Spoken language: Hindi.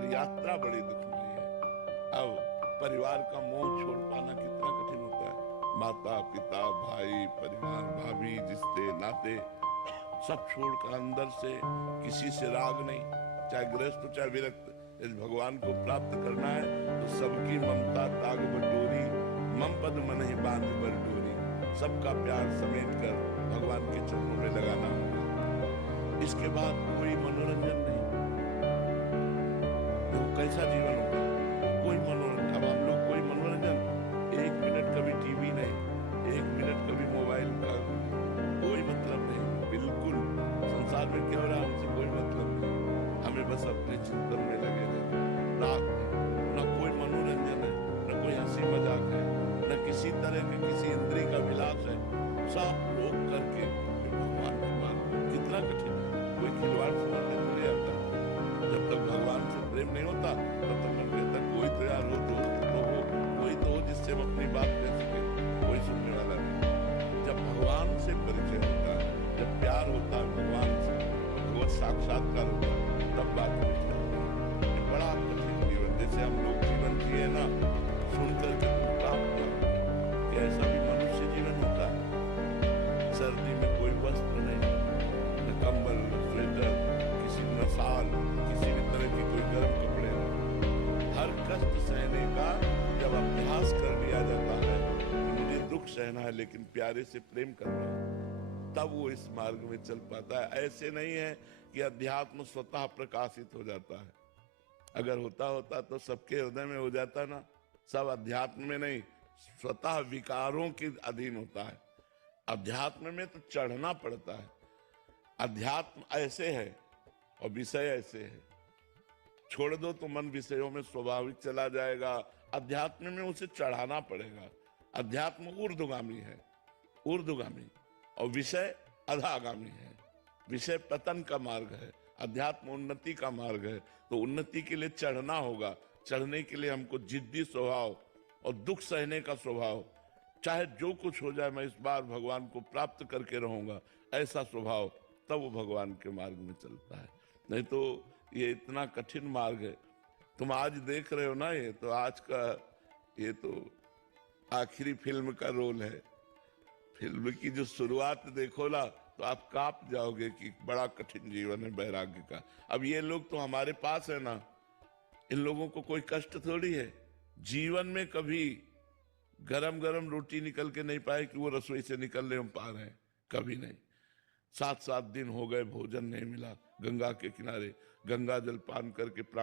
पर यात्रा बड़ी दुखमयी है। अब परिवार का मोह छोड़ पाना कितना कठिन होता है। माता पिता भाई परिवार भाभी रिश्ते नाते सब छोड़कर अंदर से किसी से राग नहीं, चाहे गृहस्थ हो चाहे विरक्त। यदि भगवान को प्राप्त करना है तो सबकी ममता ताग बटोरी, मम पद मन ही बांध बर डोरी। सबका प्यार समेट कर भगवान के चरणों में लगाना होगा। इसके बाद कोई मनोरंजन नहीं। तो कैसा जीवन होगा? कोई मनोरंजन। अब हम लोग कोई मनोरंजन, 1 मिनट कभी टीवी नहीं, 1 मिनट कभी मोबाइल का कोई मतलब नहीं। बिल्कुल संसार में क्या हो रहा है हमसे कोई मतलब नहीं। हमें बस अपने चिंतन में लगे रहना। रात न कोई मनोरंजन है, न कोई हंसी मजाक है, न किसी तरह के किसी इंद्रिय का विलास है। सब रोक करके भगवान के मान। कितना कठिन है। कोई खिलवाड़ समझने को नहीं आता। जब तक भगवान से प्रेम नहीं होता तब तक मन कहता कोई तो यार हो, दोस्त तो हो, कोई तो हो जिससे हम अपनी बात कह सके। कोई सुनने वाला नहीं। जब भगवान से परिचय होता है, जब प्यार होता है भगवान से, भगवत साक्षात्कार होता है, तब बात होती है। ये बड़ा कठिन जीवन, जैसे हम लोग जीवन जिए ना, सुनकर के प्राप्त हुआ कि ऐसा भी मनुष्य जीवन होता है। सर्दी में कोई वस्त्र नहीं, न कंबल न स्वेटर, किसी न साल, किसी भी तरह की कोई गर्म कपड़े नहीं। हर कष्ट सहने का जब अभ्यास कर लिया जाता है, मुझे दुख सहना है लेकिन प्यारे से प्रेम करना है, तब वो इस मार्ग में चल पाता है। ऐसे नहीं है कि अध्यात्म स्वतः प्रकाशित हो जाता है। अगर होता होता तो सबके हृदय में हो जाता ना। सब अध्यात्म में नहीं, स्वतः विकारों के अधीन होता है। अध्यात्म में तो चढ़ना पड़ता है। अध्यात्म ऐसे है और विषय ऐसे है। छोड़ दो तो मन विषयों में स्वाभाविक चला जाएगा। अध्यात्म में उसे चढ़ाना पड़ेगा। अध्यात्म ऊर्ध्वगामी है, ऊर्ध्वगामी, और विषय अधोगामी है। विषय पतन का मार्ग है, अध्यात्म उन्नति का मार्ग है। तो उन्नति के लिए चढ़ना होगा। चढ़ने के लिए हमको जिद्दी स्वभाव और दुख सहने का स्वभाव, चाहे जो कुछ हो जाए मैं इस बार भगवान को प्राप्त करके रहूंगा, ऐसा स्वभाव, तब वो भगवान के मार्ग में चलता है। नहीं तो ये इतना कठिन मार्ग है। तुम आज देख रहे हो ना, ये तो आज का, ये तो आखिरी फिल्म का रोल है। फिल्म की जो शुरुआत देखो ना तो आप कांप जाओगे कि बड़ा कठिन जीवन है वैराग्य का। अब ये लोग तो हमारे पास है ना, इन लोगों को कोई कष्ट थोड़ी है। जीवन में कभी गरम गरम रोटी निकल के नहीं पाए कि वो रसोई से निकलने हम पा रहे हैं, कभी नहीं। 7-7 दिन हो गए भोजन नहीं मिला। गंगा के किनारे गंगा जल पान करके प्राण